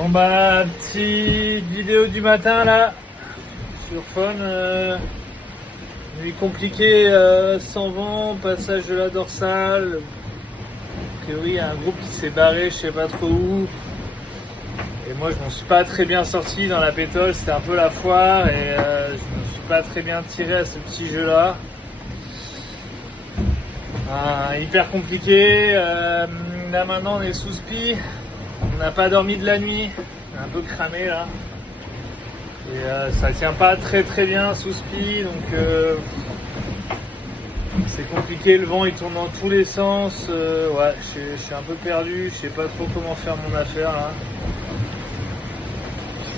Bon bah, petite vidéo du matin là, sur Fun, nuit compliquée, sans vent, passage de la dorsale, a priori il y a un groupe qui s'est barré, je sais pas trop où, et moi je m'en suis pas très bien sorti dans la pétole, c'était un peu la foire, et je me suis pas très bien tiré à ce petit jeu là. Hyper compliqué, là maintenant on est sous spi. On n'a pas dormi de la nuit, on est un peu cramé là. Et ça tient pas très bien sous spi, donc c'est compliqué, le vent il tourne dans tous les sens. Ouais, je suis un peu perdu, je sais pas trop comment faire mon affaire là.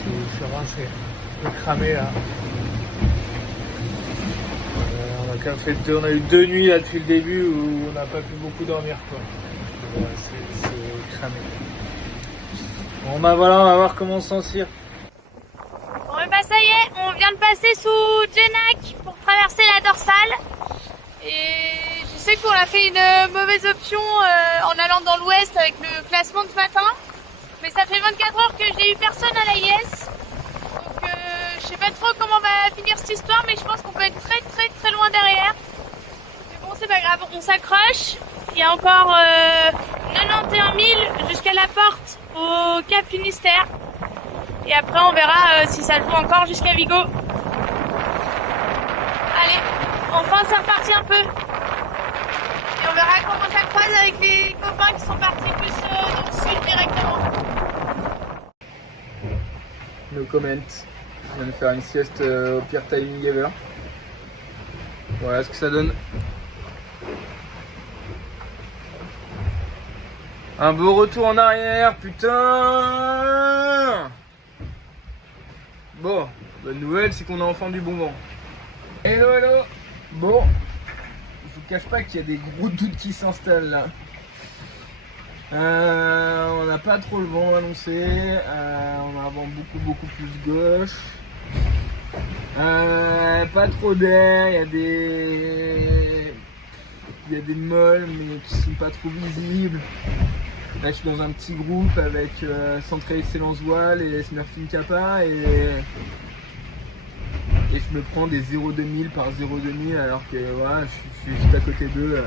Je suis rincé, un peu cramé là. On a eu 2 nuits là depuis le début où on n'a pas pu beaucoup dormir quoi. Ouais, c'est cramé. Bon bah voilà, on va voir comment on s'en tire. Bon bah ça y est, on vient de passer sous Genac pour traverser la dorsale. Et je sais qu'on a fait une mauvaise option en allant dans l'ouest avec le classement de ce matin. Mais ça fait 24 heures que j'ai eu personne à la IS. Donc je sais pas trop comment va finir cette histoire, mais je pense qu'on peut être très loin derrière. Mais bon c'est pas grave, on s'accroche. Il y a encore 91 000 jusqu'à la porte au Cap Finistère. Et après on verra si ça joue encore jusqu'à Vigo. Allez, enfin c'est reparti un peu. Et on verra comment ça croise avec les copains qui sont partis plus dans le sud directement. No comment. Je viens de faire une sieste au pire timing ever. Voilà ce que ça donne. Un beau retour en arrière, putain. Bon, bonne nouvelle, c'est qu'on a enfin du bon vent. Hello. Bon, je vous cache pas qu'il y a des gros doutes qui s'installent là. On n'a pas trop le vent annoncé, on a un vent beaucoup plus gauche. Pas trop d'air, il y a des molles mais qui sont pas trop visibles. Là je suis dans un petit groupe avec Centré Excellence Voile et Smurfing Kappa et je me prends des 0,2000 par 0,2000 alors que voilà, je suis juste à côté d'eux.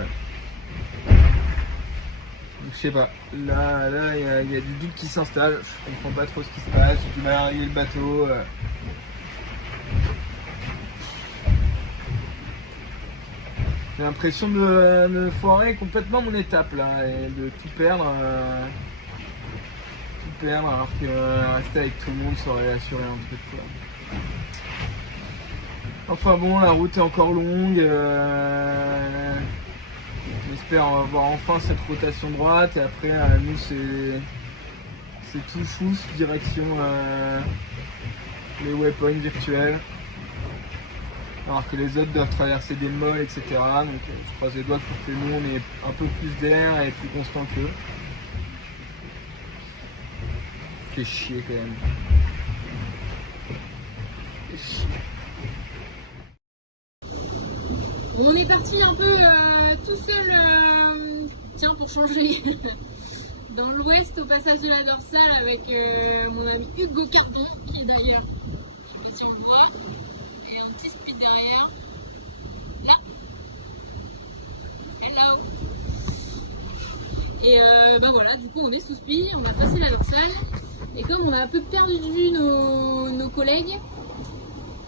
Je sais pas, là il y a du doute qui s'installe, je comprends pas trop ce qui se passe, j'ai du mal à régler le bateau. J'ai l'impression de foirer complètement mon étape là et de tout perdre alors que rester avec tout le monde ça aurait assuré un truc quoi. Enfin bon, la route est encore longue, j'espère voir enfin cette rotation droite et après nous c'est tout chousse direction les waypoints virtuels. Alors que les autres doivent traverser des molles, etc. Donc je croise les doigts pour que nous on ait un peu plus d'air et plus constant qu'eux. Fait chier quand même. Fait chier. On est parti un peu tout seul, tiens pour changer, dans l'ouest au passage de la dorsale avec mon ami Hugo Cardon qui est d'ailleurs, je sais pas si on le voit. Derrière, là, et là-haut. Et bah voilà, du coup on est sous spi, on a passé la dorsale, et comme on a un peu perdu de vue nos collègues,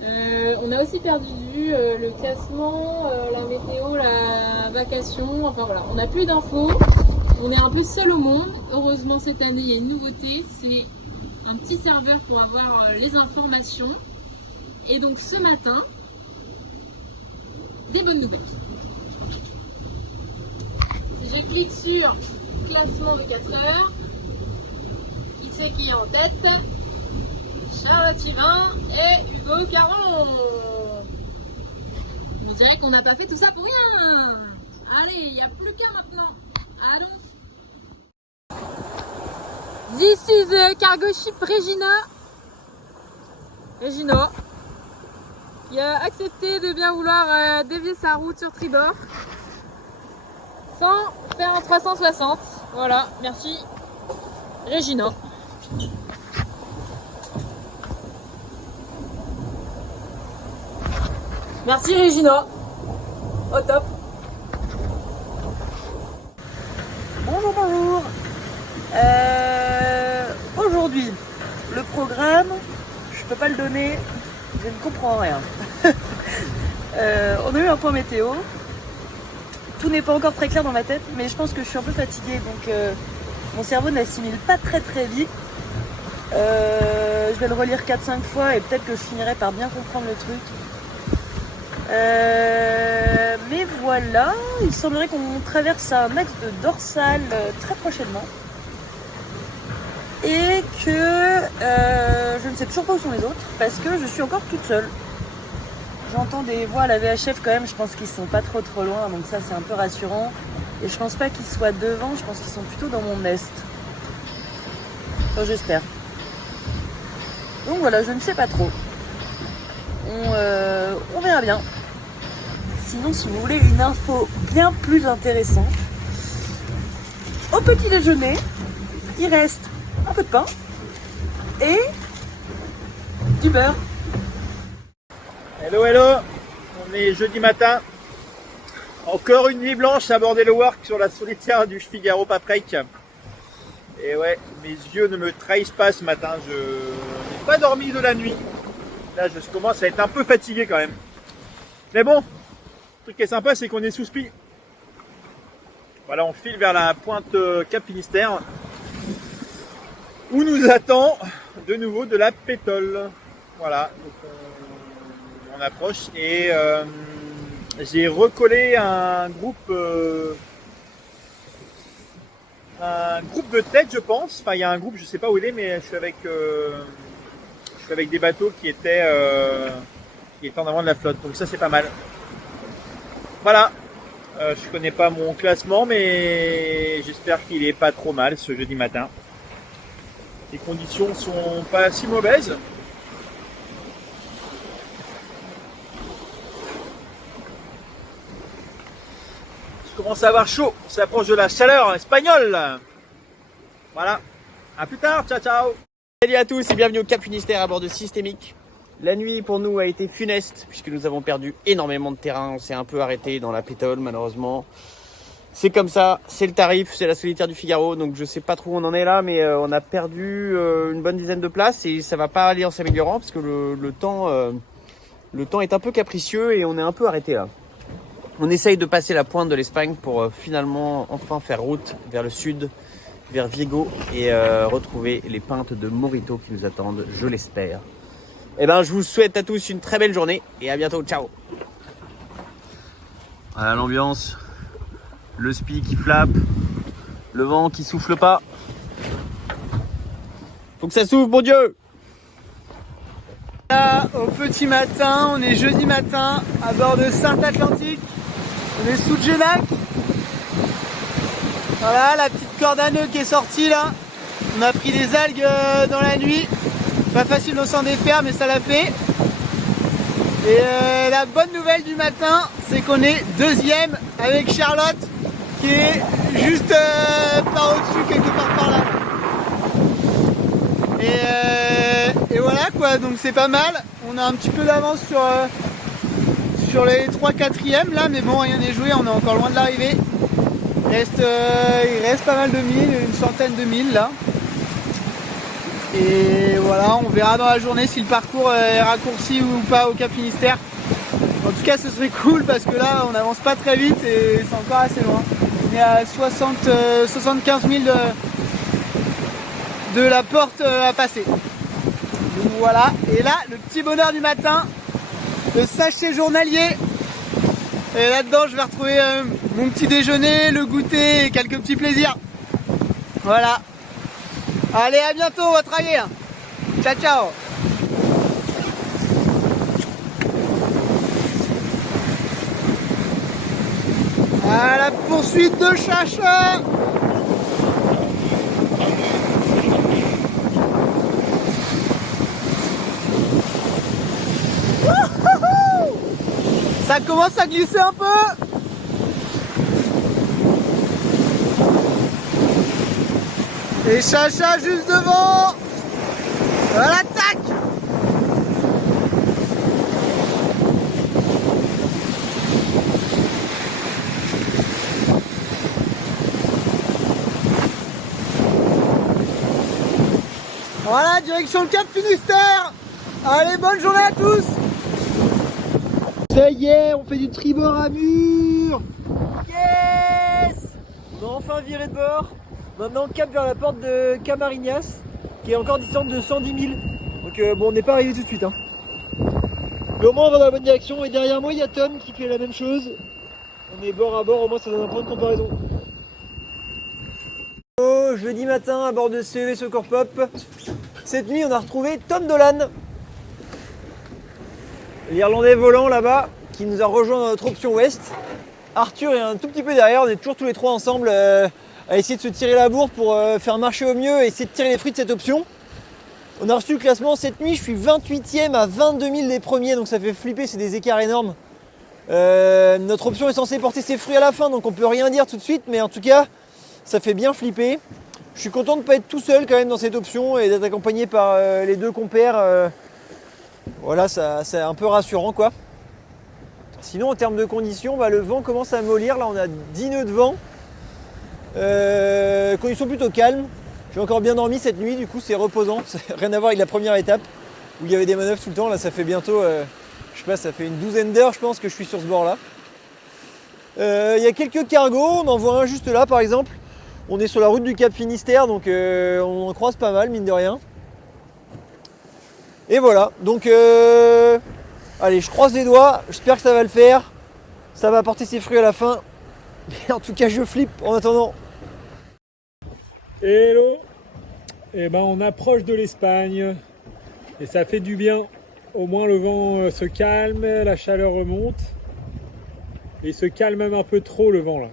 on a aussi perdu de vue le classement, la météo, la vacation, enfin voilà, on n'a plus d'infos, on est un peu seul au monde. Heureusement cette année il y a une nouveauté, c'est un petit serveur pour avoir les informations, et donc ce matin, des bonnes nouvelles. Je clique sur classement de 4 heures. Qui c'est qui est en tête? Charlotte Yvain et Hugo Caron. On dirait qu'on n'a pas fait tout ça pour rien. Allez, il n'y a plus qu'un maintenant. Allons. This is the cargo ship Regina. Qui a accepté de bien vouloir dévier sa route sur tribord sans faire un 360. Voilà, merci Regina. Merci Régina. Au top. Bonjour, bonjour. Aujourd'hui, le programme, je peux pas le donner, je ne comprends rien. On a eu un point météo. Tout n'est pas encore très clair dans ma tête, mais je pense que je suis un peu fatiguée, donc mon cerveau n'assimile pas très vite. Je vais le relire 4-5 fois et peut-être que je finirai par bien comprendre le truc. Mais voilà, il semblerait qu'on traverse un axe de dorsale très prochainement. Et que je ne sais toujours pas où sont les autres, parce que je suis encore toute seule. J'entends des voix à la VHF quand même, je pense qu'ils sont pas trop loin, donc ça c'est un peu rassurant. Et je pense pas qu'ils soient devant, je pense qu'ils sont plutôt dans mon est. Enfin, j'espère. Donc voilà, je ne sais pas trop. On verra bien. Sinon, si vous voulez une info bien plus intéressante, au petit déjeuner, il reste un peu de pain et du beurre. Hello, hello, on est jeudi matin. Encore une nuit blanche à border le work sur la solitaire du Figaro Paprec. Et ouais, mes yeux ne me trahissent pas ce matin, je n'ai pas dormi de la nuit. Là, je commence à être un peu fatigué quand même. Mais bon, le truc qui est sympa, c'est qu'on est sous spi. Voilà, on file vers la pointe Cap Finistère, où nous attend de nouveau de la pétole. Voilà, donc on approche et j'ai recollé un groupe de tête, je pense. Enfin, il y a un groupe, je sais pas où il est, mais je suis avec des bateaux qui étaient en avant de la flotte. Donc ça, c'est pas mal. Voilà. Je connais pas mon classement, mais j'espère qu'il est pas trop mal ce jeudi matin. Les conditions sont pas si mauvaises. Je commence à avoir chaud. On s'approche de la chaleur espagnole. Voilà. À plus tard. Ciao, ciao. Salut à tous et bienvenue au Cap Finistère à bord de Systémique. La nuit pour nous a été funeste puisque nous avons perdu énormément de terrain. On s'est un peu arrêté dans la pétole malheureusement. C'est comme ça, c'est le tarif, c'est la solitaire du Figaro. Donc je sais pas trop où on en est là, mais on a perdu une bonne dizaine de places et ça va pas aller en s'améliorant parce que le temps est un peu capricieux et on est un peu arrêté là. On essaye de passer la pointe de l'Espagne pour finalement enfin faire route vers le sud, vers Vigo et retrouver les pintes de Morito qui nous attendent, je l'espère. Eh ben, je vous souhaite à tous une très belle journée et à bientôt. Ciao. Voilà l'ambiance, le spi qui flappe, le vent qui souffle pas. Faut que ça souffle, bon Dieu. Là, au petit matin, on est jeudi matin à bord de Saint-Atlantique. On est sous Genac. Voilà la petite corde à nœud qui est sortie là. On a pris des algues dans la nuit. Pas facile de s'en défaire, mais ça l'a fait. Et la bonne nouvelle du matin, c'est qu'on est deuxième avec Charlotte qui est juste par au-dessus, quelque part par là. Et voilà quoi, donc c'est pas mal. On a un petit peu d'avance sur les 3/4e là, mais bon, rien n'est joué, on est encore loin de l'arrivée. Il reste pas mal de milles, une centaine de milles là. Et voilà, on verra dans la journée si le parcours est raccourci ou pas au Cap Finistère. En tout cas, ce serait cool parce que là, on n'avance pas très vite et c'est encore assez loin. On est à 75 000 de la porte à passer. Donc voilà, et là, le petit bonheur du matin, le sachet journalier. Et là-dedans, je vais retrouver mon petit déjeuner, le goûter et quelques petits plaisirs. Voilà. Allez, à bientôt, on va travailler. Ciao, ciao. À la poursuite de Chacha. Ça commence à glisser un peu. Et Chacha juste devant. Voilà, tac. Voilà, direction le Cap Finistère. Allez, bonne journée à tous. Ça y est, on fait du tribord à mur. Yes. On a enfin viré de bord. Maintenant, cap vers la porte de Camarignas, qui est encore distante de 110 000. Donc bon, on n'est pas arrivé tout de suite. Hein. Mais au moins, on va dans la bonne direction. Et derrière moi, il y a Tom qui fait la même chose. On est bord à bord, au moins ça donne un point de comparaison. Oh, jeudi matin, à bord de CEV Secours Pop. Cette nuit, on a retrouvé Tom Dolan, l'Irlandais volant là-bas, qui nous a rejoint dans notre option ouest. Arthur est un tout petit peu derrière, on est toujours tous les trois ensemble à essayer de se tirer la bourre pour faire marcher au mieux et essayer de tirer les fruits de cette option. On a reçu le classement cette nuit, je suis 28e à 22 000 des premiers, donc ça fait flipper, c'est des écarts énormes. Notre option est censée porter ses fruits à la fin, donc on peut rien dire tout de suite, mais en tout cas, ça fait bien flipper. Je suis content de ne pas être tout seul quand même dans cette option et d'être accompagné par les deux compères. Voilà, c'est un peu rassurant quoi. Sinon en termes de conditions, le vent commence à mollir. Là on a 10 nœuds de vent. Conditions plutôt calmes. J'ai encore bien dormi cette nuit, du coup c'est reposant. Rien à voir avec la première étape où il y avait des manœuvres tout le temps. Là ça fait bientôt, je sais pas, ça fait une douzaine d'heures je pense que je suis sur ce bord là. Il y a quelques cargos, on en voit un juste là par exemple. On est sur la route du Cap Finistère, donc on en croise pas mal, mine de rien. Et voilà, donc allez, je croise les doigts, j'espère que ça va le faire. Ça va apporter ses fruits à la fin. Mais en tout cas, je flippe en attendant. Hello. Eh ben, on approche de l'Espagne et ça fait du bien. Au moins, le vent se calme, la chaleur remonte. Et il se calme même un peu trop, le vent là.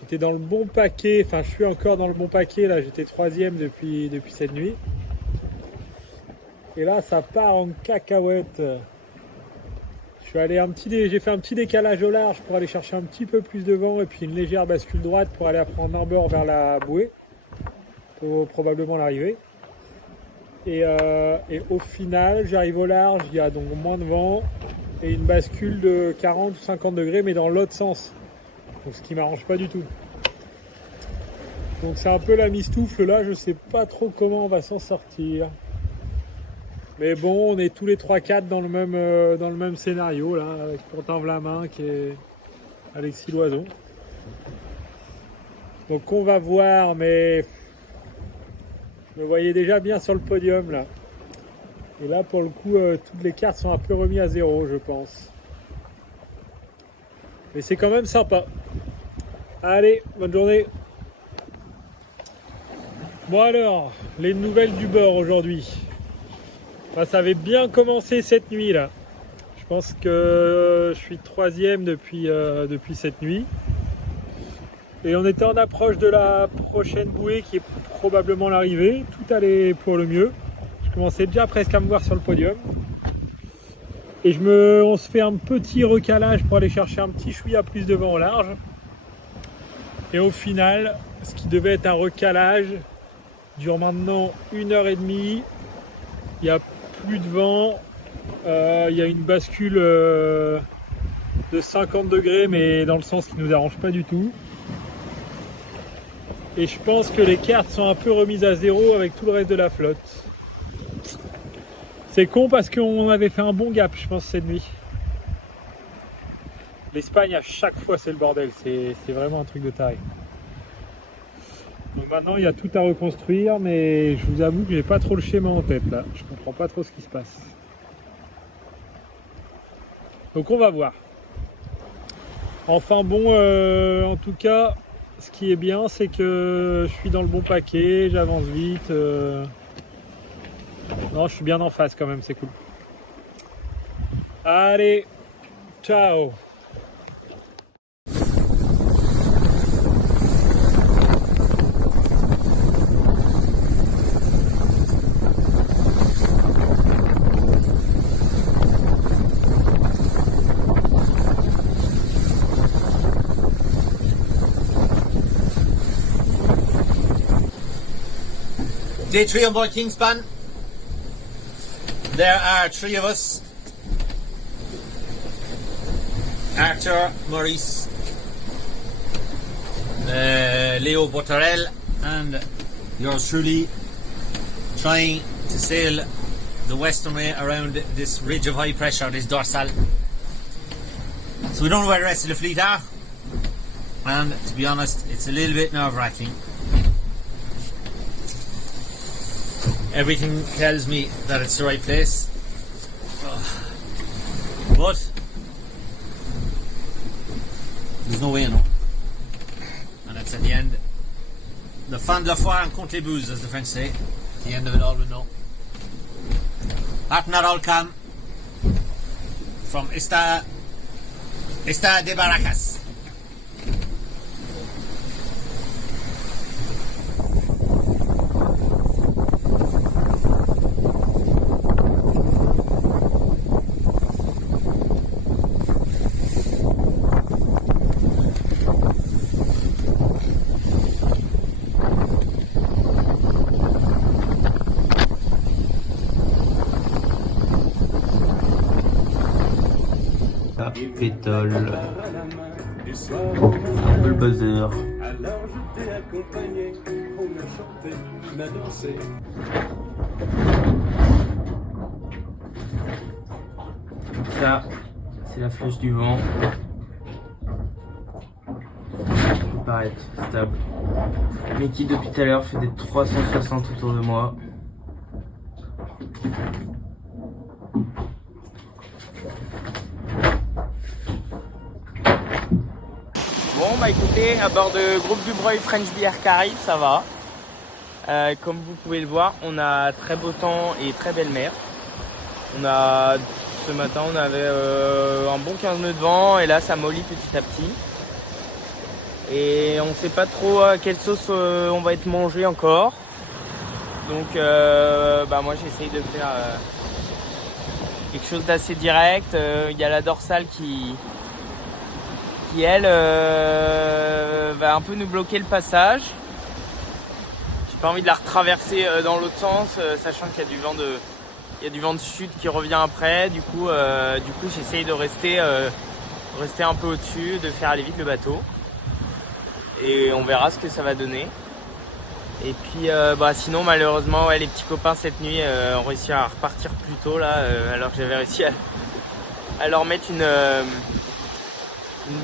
J'étais dans le bon paquet, enfin je suis encore dans le bon paquet là, j'étais 3e depuis cette nuit. Et là ça part en cacahuète. J'ai fait un petit décalage au large pour aller chercher un petit peu plus de vent et puis une légère bascule droite pour aller prendre un bord vers la bouée, pour probablement l'arrivée. Et au final j'arrive au large, il y a donc moins de vent et une bascule de 40 ou 50 degrés mais dans l'autre sens. Donc, ce qui m'arrange pas du tout. Donc c'est un peu la mistoufle là, je sais pas trop comment on va s'en sortir. Mais bon, on est tous les 3-4 dans le même scénario là, avec Quentin Vlamin qui est Alexis Loison. Donc on va voir, mais je me voyais déjà bien sur le podium là. Et là pour le coup, toutes les cartes sont un peu remises à zéro, je pense. Mais c'est quand même sympa. Allez, bonne journée. Bon alors, les nouvelles du bord aujourd'hui. Ça avait bien commencé cette nuit là. Je pense que je suis 3e depuis cette nuit. Et on était en approche de la prochaine bouée qui est probablement l'arrivée. Tout allait pour le mieux. Je commençais déjà presque à me voir sur le podium. Et on se fait un petit recalage pour aller chercher un petit chouïa plus de vent au large. Et au final, ce qui devait être un recalage dure maintenant 1h30. Il n'y a plus de vent. Il y a une bascule de 50 degrés, mais dans le sens qui ne nous arrange pas du tout. Et je pense que les cartes sont un peu remises à zéro avec tout le reste de la flotte. C'est con parce qu'on avait fait un bon gap, je pense, cette nuit. L'Espagne, à chaque fois, c'est le bordel. C'est vraiment un truc de taré. Donc maintenant, il y a tout à reconstruire, mais je vous avoue que j'ai pas trop le schéma en tête, là. Je comprends pas trop ce qui se passe. Donc on va voir. Enfin bon, en tout cas, ce qui est bien, c'est que je suis dans le bon paquet, j'avance vite. Non, je suis bien en face quand même, c'est cool. Allez, ciao. Day 3 on board Kingspan. There are 3 of us. Arthur, Maurice, Leo Botarel and yours truly. trying to sail the western way around this ridge of high pressure, this dorsal. So we don't know where the rest of the fleet are, and to be honest, it's a little bit nerve-wracking. Everything tells me that it's the right place, but there's no way to know. And that's at the end. The fin de la foire en compte les bouses, as the French say. At the end of it all, we know. Partner all come from Esta de Barracas. La pétole, un peu le buzzer. Ça, c'est la flèche du vent. Ça peut paraître stable. Mais qui depuis tout à l'heure fait des 360 autour de moi. Bon bah écoutez, à bord de groupe Dubreuil French Beer Caraïbes, ça va. Comme vous pouvez le voir, on a très beau temps et très belle mer. Ce matin on avait un bon 15 nœuds de vent et là ça mollit petit à petit. Et on sait pas trop à quelle sauce on va être mangé encore. Donc moi j'essaye de faire quelque chose d'assez direct. Il y a la dorsale qui elle va un peu nous bloquer le passage. J'ai pas envie de la retraverser dans l'autre sens, sachant qu'il y a du vent de sud qui revient après. Du coup j'essaye de rester un peu au-dessus, de faire aller vite le bateau. Et on verra ce que ça va donner. Et puis sinon malheureusement les petits copains cette nuit ont réussi à repartir plus tôt là, alors que j'avais réussi à leur mettre une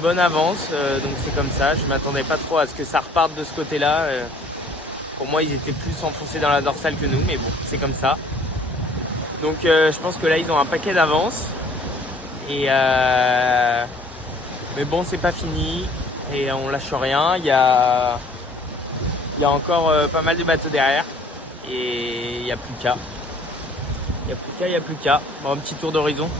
bonne avance, donc c'est comme ça. Je m'attendais pas trop à ce que ça reparte de ce côté-là. Pour moi, ils étaient plus enfoncés dans la dorsale que nous, mais bon, c'est comme ça. Donc je pense que là, ils ont un paquet d'avance. Mais bon, c'est pas fini et on lâche rien. Il y a encore pas mal de bateaux derrière et il n'y a plus qu'à. Bon, un petit tour d'horizon.